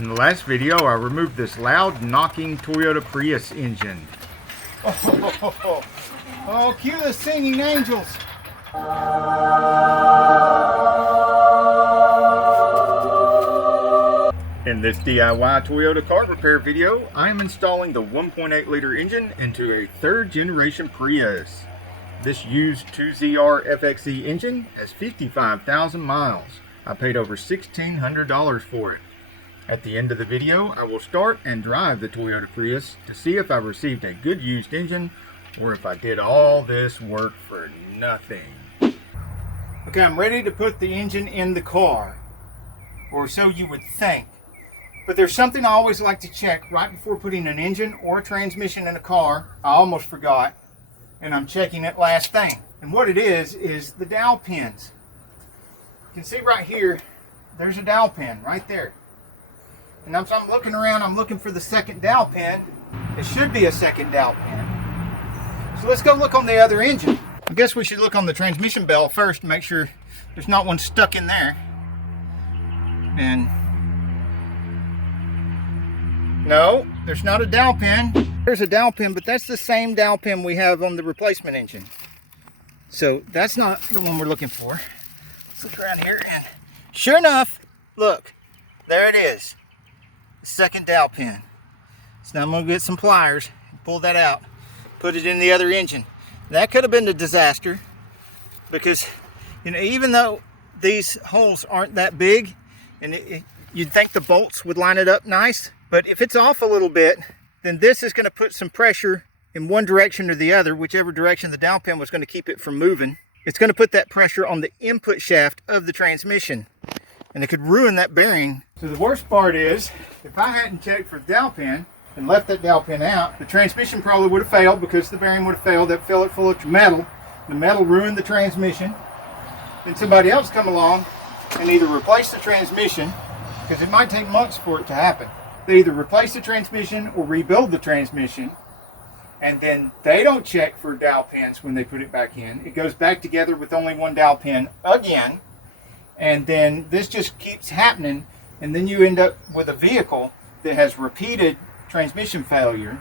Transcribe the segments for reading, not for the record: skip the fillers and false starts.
In the last video, I removed this loud knocking Toyota Prius engine. Oh, cue the singing angels. In this DIY Toyota car repair video, I am installing the 1.8 liter engine into a third generation Prius. This used 2ZR-FXE engine has 55,000 miles. I paid over $1,600 for it. At the end of the video, I will start and drive the Toyota Prius to see if I received a good used engine or if I did all this work for nothing. Okay, I'm ready to put the engine in the car, or so you would think. But there's something I always like to check right before putting an engine or a transmission in a car. I almost forgot, and I'm checking it last thing. And what it is the dowel pins. You can see right here, there's a dowel pin right there. And as I'm looking around, I'm looking for the second dowel pin. It should be a second dowel pin. So let's go look on the other engine. I guess we should look on the transmission bell first to make sure there's not one stuck in there. And no, there's not a dowel pin. There's a dowel pin, but that's the same dowel pin we have on the replacement engine. So that's not the one we're looking for. Let's look around here, and sure enough, look, there it is. The second dowel pin. So now I'm going to get some pliers and pull that out, put it in the other engine. That could have been a disaster because, you know, even though these holes aren't that big, and you'd think the bolts would line it up nice, but if it's off a little bit, then this is going to put some pressure in one direction or the other, whichever direction the dowel pin was going to keep it from moving. It's going to put that pressure on the input shaft of the transmission, and it could ruin that bearing. So the worst part is, if I hadn't checked for the dowel pin and left that dowel pin out, the transmission probably would have failed because the bearing would have failed. That fill it full of metal. The metal ruined the transmission. Then somebody else come along and either replace the transmission, because it might take months for it to happen. They either replace the transmission or rebuild the transmission, and then they don't check for dowel pins when they put it back in. It goes back together with only one dowel pin again, and then this just keeps happening, and then you end up with a vehicle that has repeated transmission failure.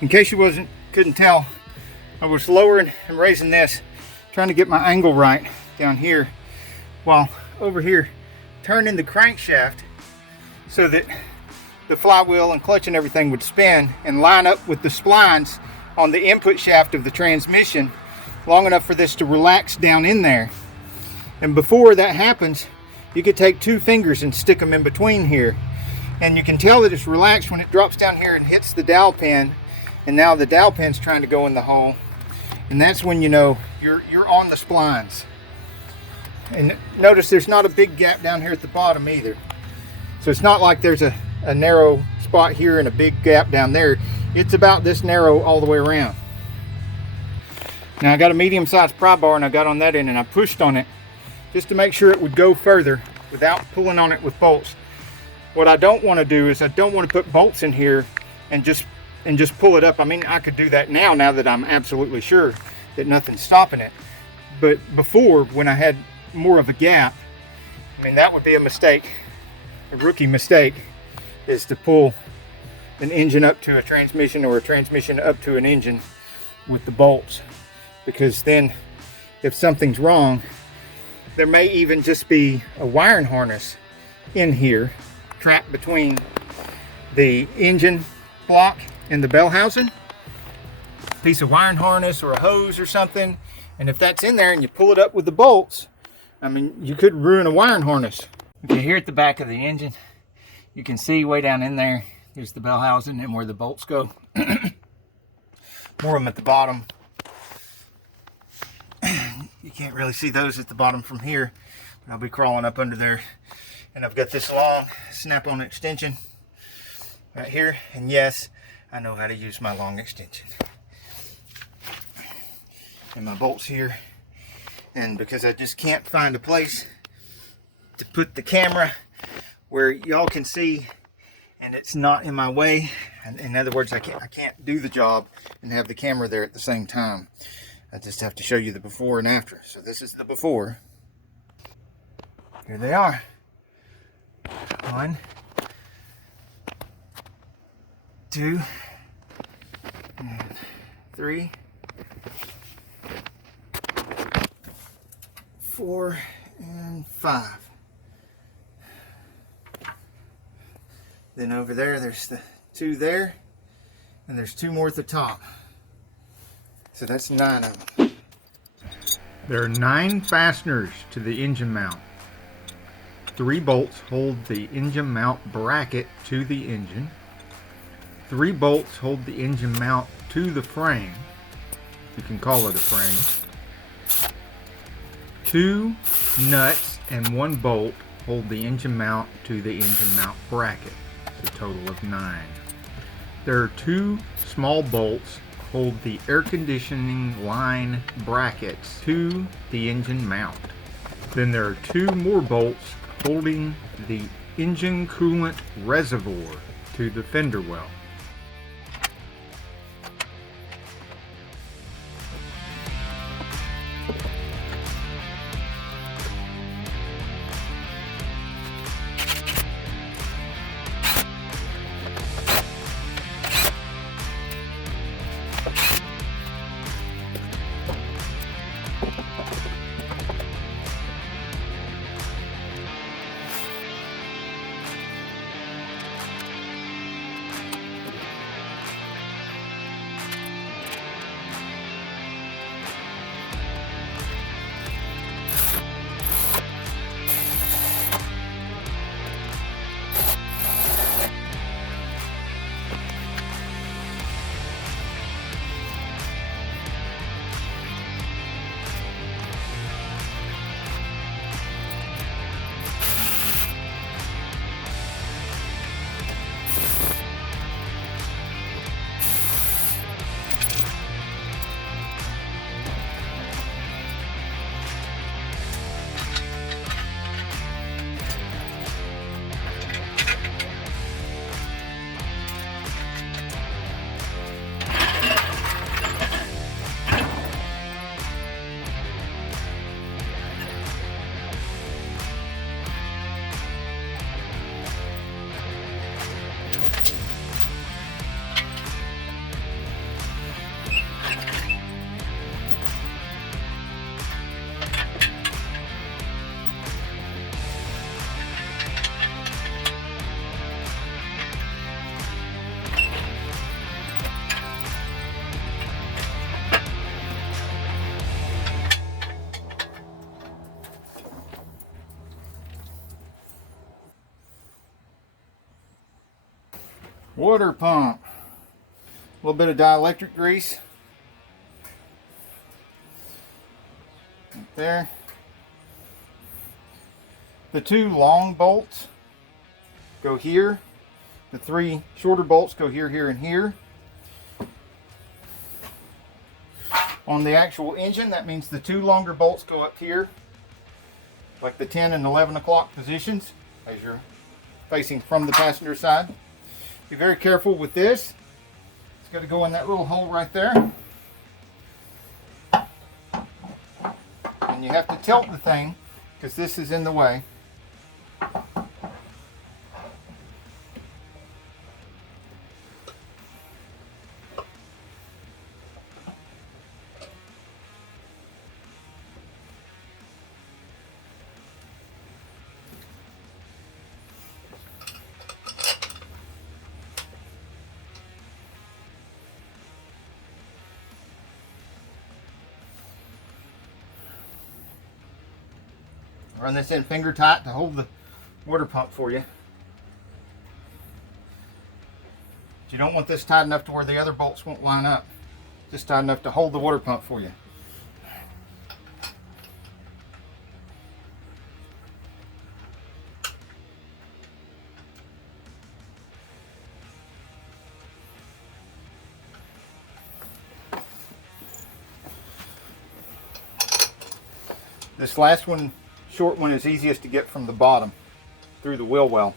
In case you couldn't tell, I was lowering and raising this, trying to get my angle right down here, while over here turning the crankshaft so that the flywheel and clutch and everything would spin and line up with the splines on the input shaft of the transmission long enough for this to relax down in there. And before that happens, you could take two fingers and stick them in between here, and you can tell that it's relaxed when it drops down here and hits the dowel pin. And now the dowel pin's trying to go in the hole, and that's when you know you're on the splines. And notice there's not a big gap down here at the bottom either. So it's not like there's a narrow spot here and a big gap down there. It's about this narrow all the way around. Now I got a medium-sized pry bar, and I got on that end, and I pushed on it just to make sure it would go further without pulling on it with bolts. What I don't want to do is I don't want to put bolts in here and just pull it up. I mean, I could do that now that I'm absolutely sure that nothing's stopping it. But before, when I had more of a gap, I mean, that would be a mistake, a rookie mistake, is to pull an engine up to a transmission or a transmission up to an engine with the bolts. Because then, if something's wrong, there may even just be a wiring harness in here, trapped between the engine block and the bell housing, piece of wiring harness or a hose or something. And if that's in there and you pull it up with the bolts, I mean, you could ruin a wiring harness. Okay, here at the back of the engine, You can see way down in there, there's the bell housing and where the bolts go. More of them at the bottom. You can't really see those at the bottom from here, but I'll be crawling up under there. And I've got this long snap-on extension right here. And yes, I know how to use my long extension. And my bolts here. And because I just can't find a place to put the camera where y'all can see and it's not in my way, and in other words, I can't do the job and have the camera there at the same time. I just have to show you the before and after. So this is the before. Here they are. 1, 2, and 3, 4, and 5. Then over there, there's the 2 there, and there's 2 more at the top. So that's 9 of them. There are 9 fasteners to the engine mount. 3 bolts hold the engine mount bracket to the engine. 3 bolts hold the engine mount to the frame. You can call it a frame. 2 nuts and 1 bolt hold the engine mount to the engine mount bracket. It's a total of 9. There are 2 small bolts hold the air conditioning line brackets to the engine mount. Then there are 2 more bolts holding the engine coolant reservoir to the fender well. Water pump. A little bit of dielectric grease. Right there. The 2 long bolts go here. The 3 shorter bolts go here, here, and here. On the actual engine, that means the 2 longer bolts go up here, like the 10 and 11 o'clock positions, as you're facing from the passenger side. Be very careful with this. It's got to go in that little hole right there. And you have to tilt the thing because this is in the way. Run this in finger tight to hold the water pump for you. You don't want this tight enough to where the other bolts won't line up. Just tight enough to hold the water pump for you. This last one, short one, is easiest to get from the bottom through the wheel well.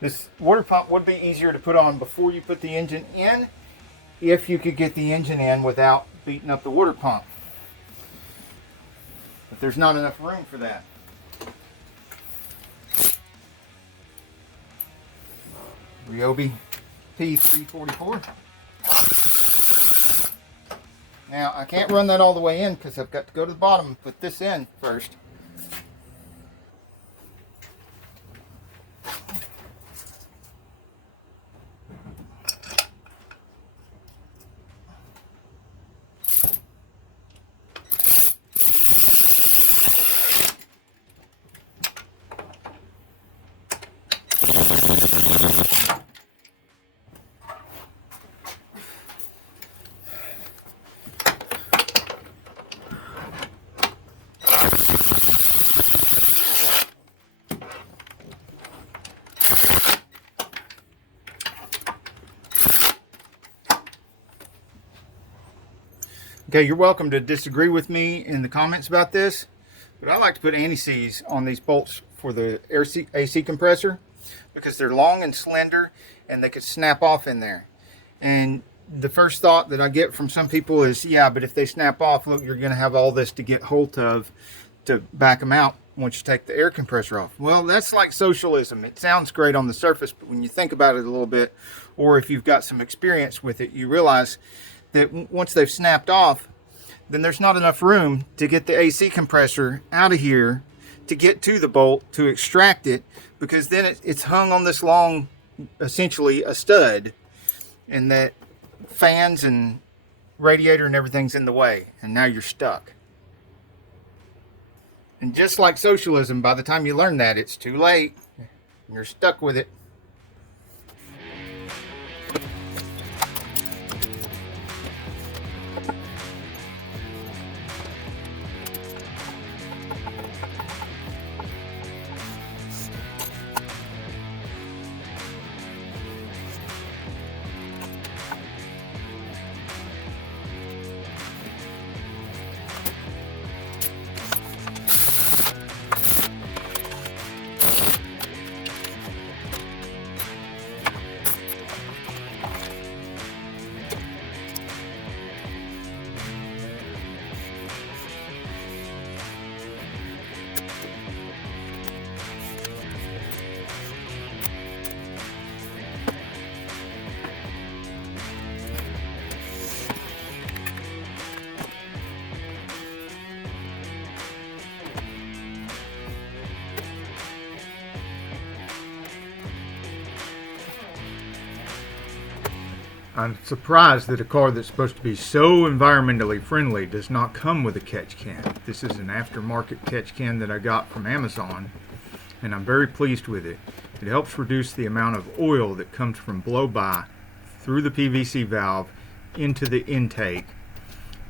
This water pump would be easier to put on before you put the engine in, if you could get the engine in without beating up the water pump. But there's not enough room for that. Ryobi P344. Now I can't run that all the way in because I've got to go to the bottom and put this in first. Okay, you're welcome to disagree with me in the comments about this, but I like to put anti-seize on these bolts for the AC compressor because they're long and slender and they could snap off in there. And the first thought that I get from some people is, yeah, but if they snap off, look, you're going to have all this to get hold of to back them out once you take the air compressor off. Well, that's like socialism. It sounds great on the surface, but when you think about it a little bit, or if you've got some experience with it, you realize that once they've snapped off, then there's not enough room to get the AC compressor out of here to get to the bolt to extract it, because then it's hung on this long, essentially a stud, and that fans and radiator and everything's in the way, and now you're stuck. And just like socialism, by the time you learn that, it's too late. You're stuck with it. I'm surprised that a car that's supposed to be so environmentally friendly does not come with a catch can. This is an aftermarket catch can that I got from Amazon, and I'm very pleased with it. It helps reduce the amount of oil that comes from blow-by through the PVC valve into the intake,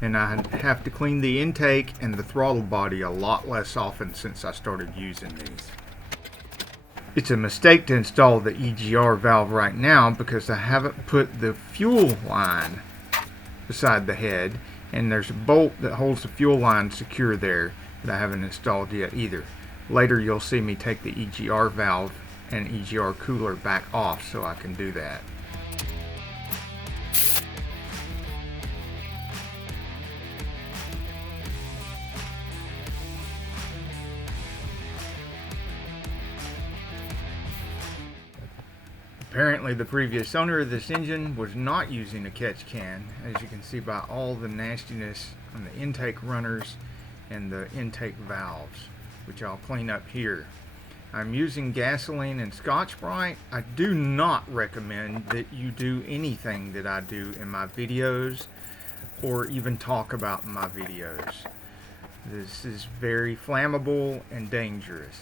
and I have to clean the intake and the throttle body a lot less often since I started using these. It's a mistake to install the EGR valve right now because I haven't put the fuel line beside the head, and there's a bolt that holds the fuel line secure there that I haven't installed yet either. Later you'll see me take the EGR valve and EGR cooler back off so I can do that. Apparently the previous owner of this engine was not using a catch can, as you can see by all the nastiness on the intake runners and the intake valves, which I'll clean up here. I'm using gasoline and Scotch-Brite. I do not recommend that you do anything that I do in my videos or even talk about in my videos. This is very flammable and dangerous.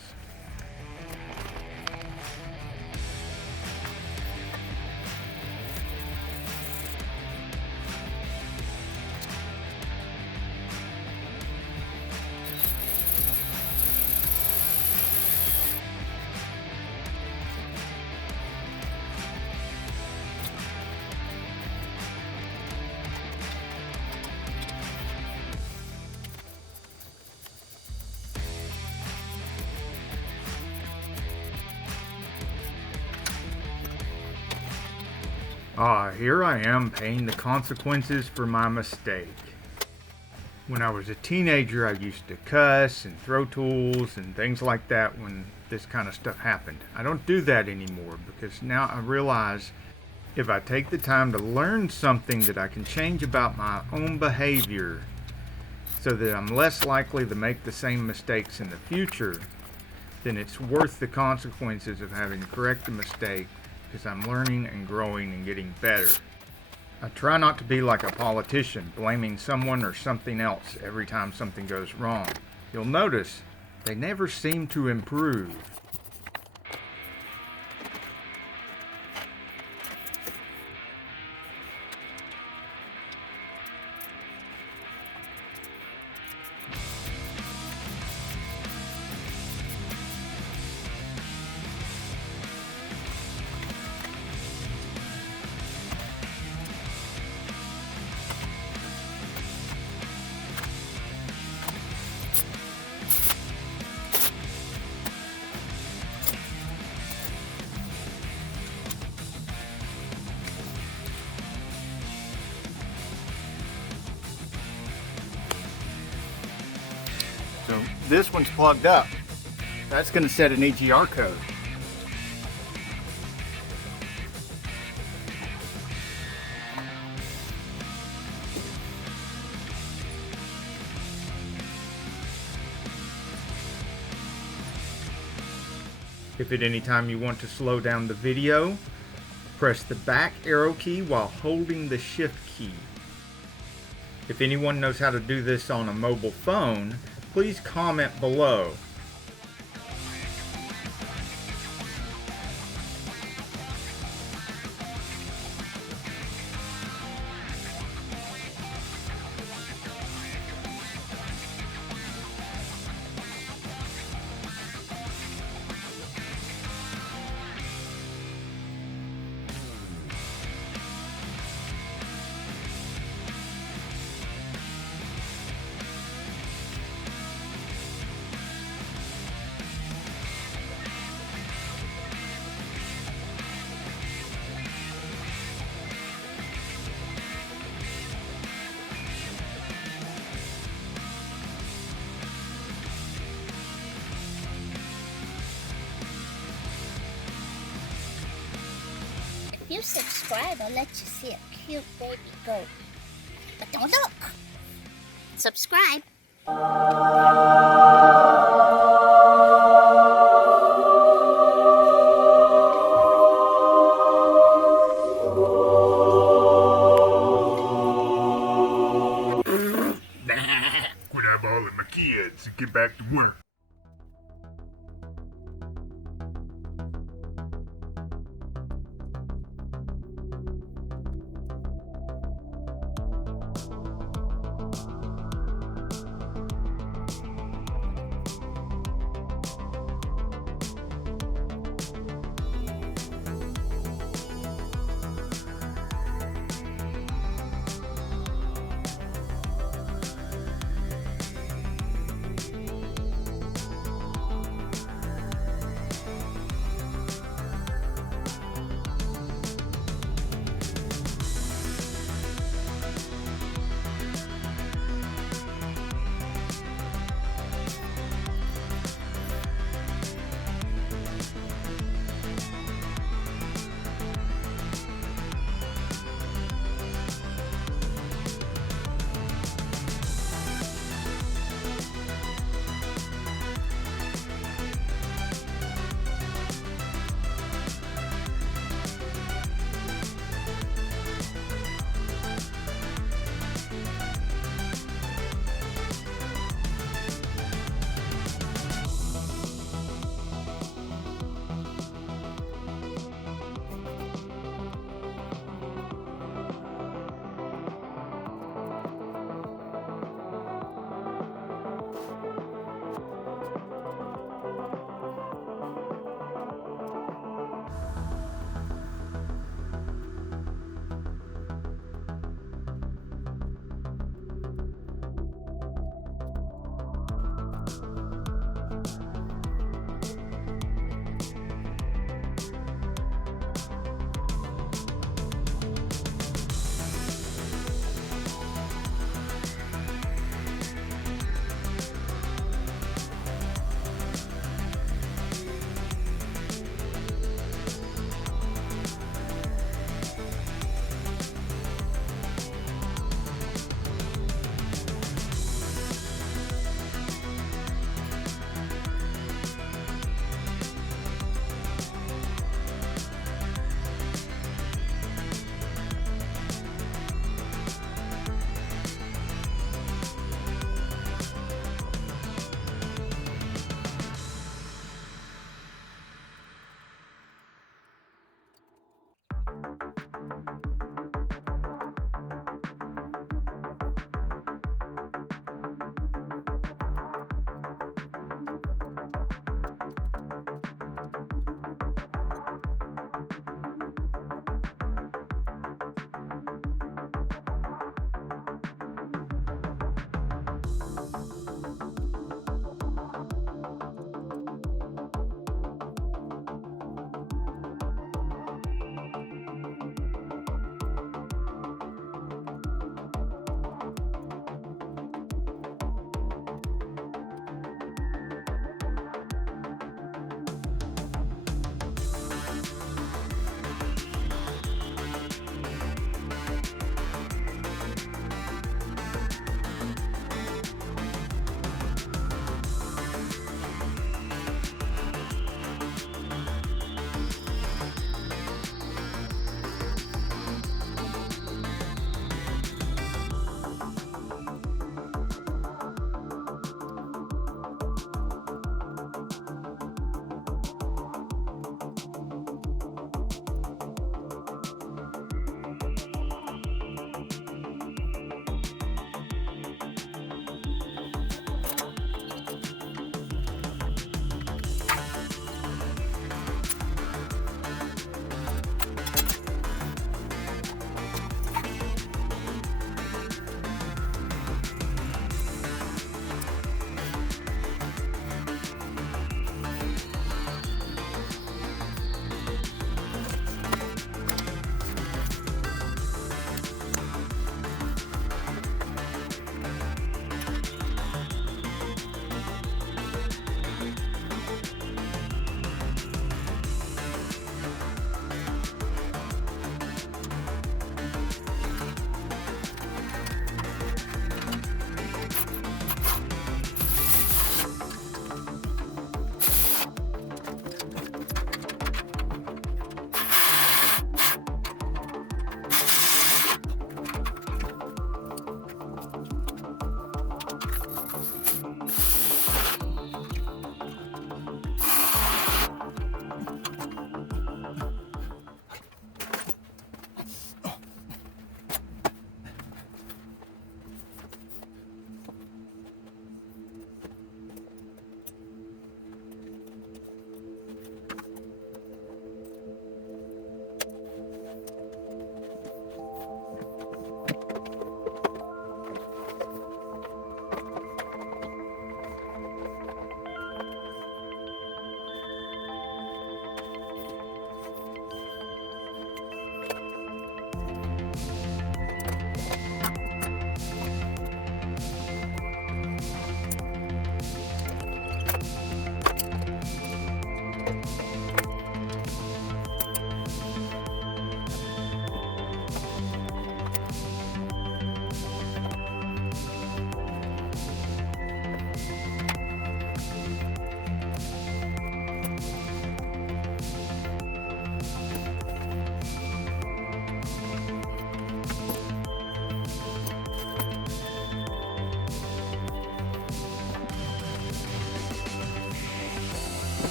Here I am paying the consequences for my mistake. When I was a teenager, I used to cuss and throw tools and things like that when this kind of stuff happened. I don't do that anymore because now I realize if I take the time to learn something that I can change about my own behavior so that I'm less likely to make the same mistakes in the future, then it's worth the consequences of having to correct the mistake because I'm learning and growing and getting better. I try not to be like a politician, blaming someone or something else every time something goes wrong. You'll notice they never seem to improve. So this one's plugged up. That's going to set an EGR code. If at any time you want to slow down the video, press the back arrow key while holding the shift key. If anyone knows how to do this on a mobile phone, please comment below. If you subscribe, I'll let you see a cute baby goat. But don't look! Subscribe! Quit eyeballing my kids and get back to work.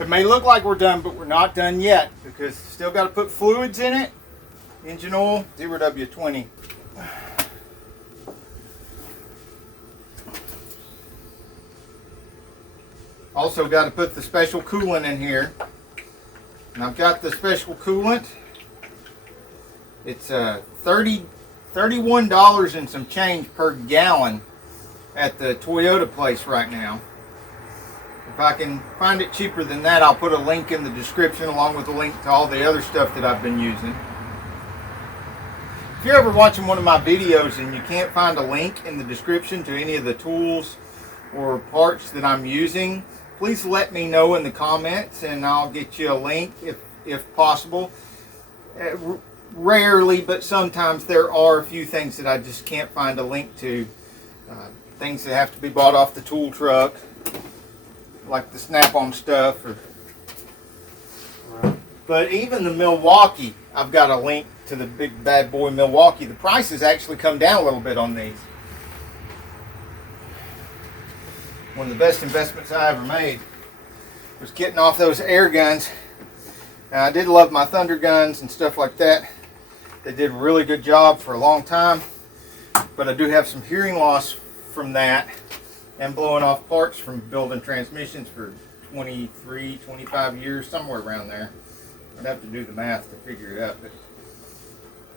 It may look like we're done, but we're not done yet because still got to put fluids in it. Engine oil, 0W20. Also got to put the special coolant in here. And I've got the special coolant. It's $31 and some change per gallon at the Toyota place right now. If I can find it cheaper than that, I'll put a link in the description along with a link to all the other stuff that I've been using. If you're ever watching one of my videos and you can't find a link in the description to any of the tools or parts that I'm using, please let me know in the comments and I'll get you a link if possible. Rarely, but sometimes there are a few things that I just can't find a link to. Things that have to be bought off the tool truck, like the snap-on stuff. But even the Milwaukee, I've got a link to the big bad boy Milwaukee. The price has actually come down a little bit on these. One of the best investments I ever made was getting off those air guns. Now, I did love my Thunder guns and stuff like that. They did a really good job for a long time, but I do have some hearing loss from that and blowing off parts from building transmissions for 23, 25 years, somewhere around there. I'd have to do the math to figure it out, but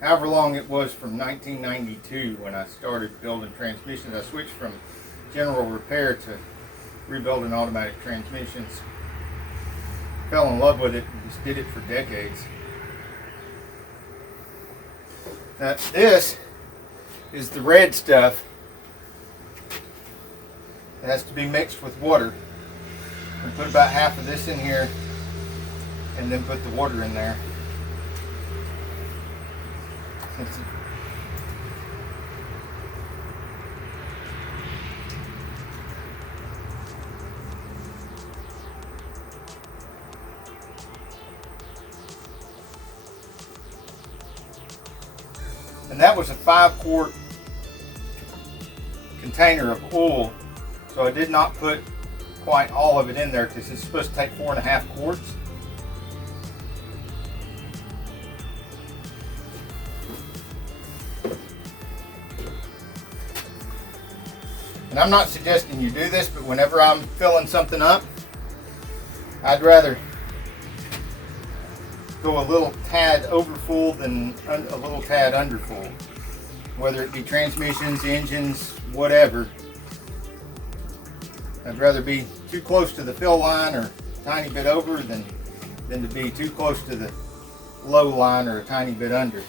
however long it was from 1992 when I started building transmissions, I switched from general repair to rebuilding automatic transmissions. Fell in love with it and just did it for decades. Now, this is the red stuff. It has to be mixed with water. We put about half of this in here and then put the water in there. And that was a 5-quart container of oil, so I did not put quite all of it in there because it's supposed to take 4.5 quarts. And I'm not suggesting you do this, but whenever I'm filling something up, I'd rather go a little tad over full than a little tad under full. Whether it be transmissions, engines, whatever. I'd rather be too close to the fill line or a tiny bit over than to be too close to the low line or a tiny bit under.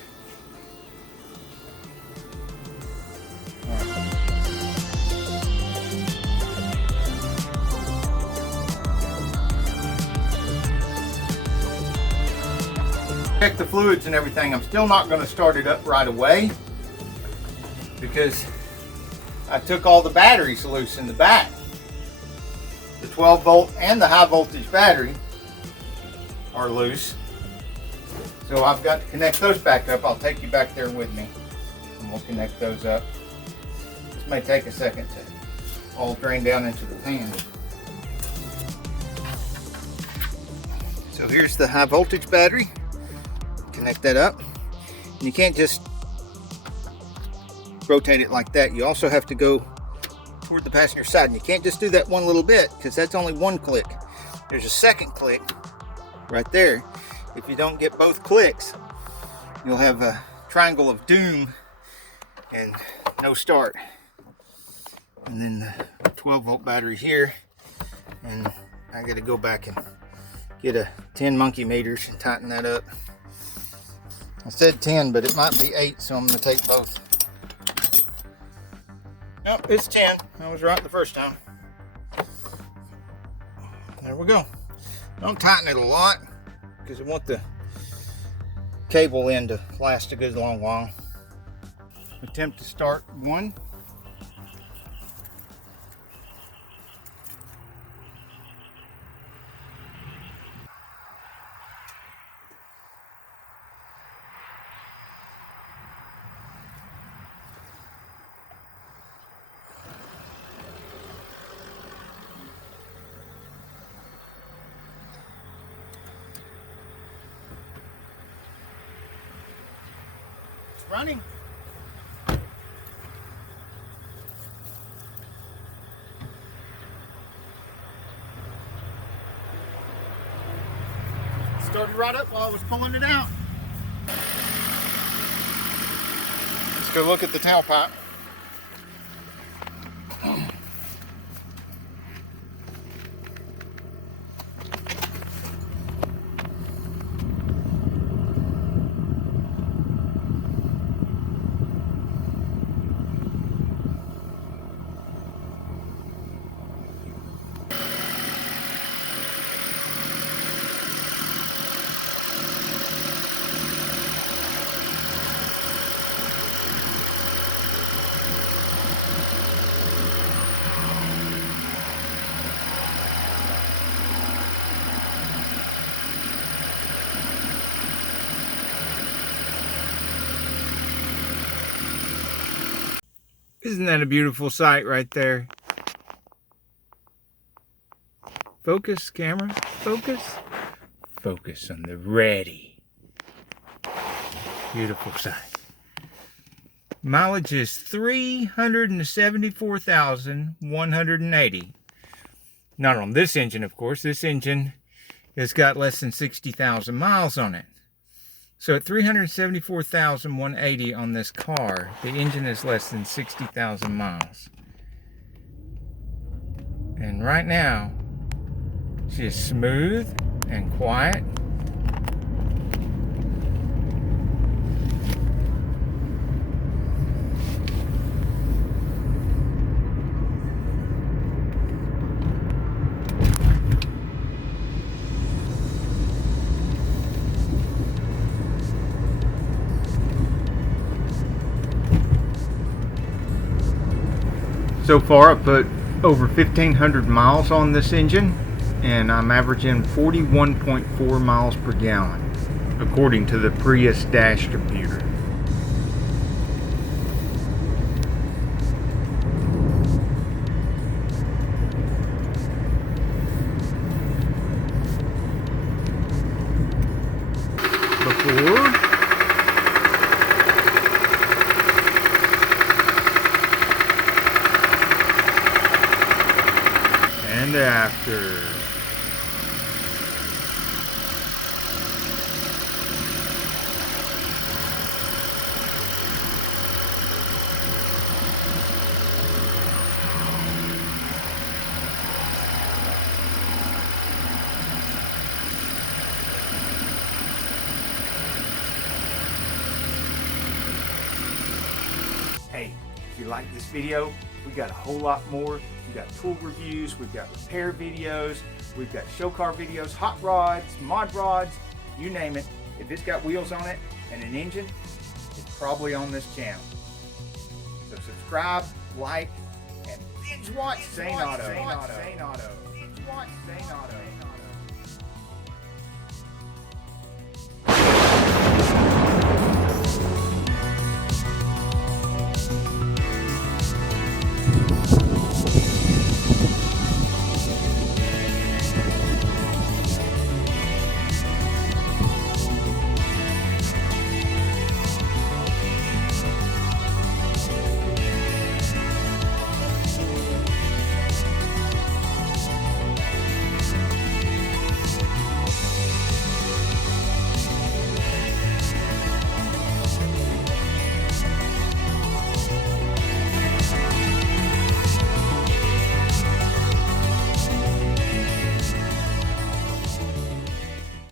Check the fluids and everything. I'm still not going to start it up right away because I took all the batteries loose in the back. The 12 volt and the high voltage battery are loose. So I've got to connect those back up. I'll take you back there with me and we'll connect those up. This may take a second to all drain down into the pan. So here's the high voltage battery. Connect that up. And you can't just rotate it like that. You also have to go toward the passenger side, and you can't just do that one little bit because that's only one click. There's a second click right there. If you don't get both clicks, you'll have a triangle of doom and no start. And then the 12 volt battery here, and I got to go back and get a 10 monkey meters and tighten that up. I said 10, but it might be 8, so I'm going to take both. Nope, it's 10. I was right the first time. There we go. Don't tighten it a lot because I want the cable end to last a good long while. Attempt to start one. It's running. Started right up while I was pulling it out. Let's go look at the tailpipe. Isn't that a beautiful sight right there? Focus, camera, focus. Focus on the ready. Beautiful sight. Mileage is 374,180. Not on this engine, of course. This engine has got less than 60,000 miles on it. So at 374,180 on this car, the engine is less than 60,000 miles. And right now, she is smooth and quiet. So far I put over 1,500 miles on this engine, and I'm averaging 41.4 miles per gallon, according to the Prius dash computer. Before and after. Hey, if you like this video, we got a whole lot more. We've got tool reviews, we've got repair videos, we've got show car videos, hot rods, mod rods, you name it. If it's got wheels on it and an engine, it's probably on this channel. So subscribe, like, and binge watch Zane Auto. Binge watch Zane Auto.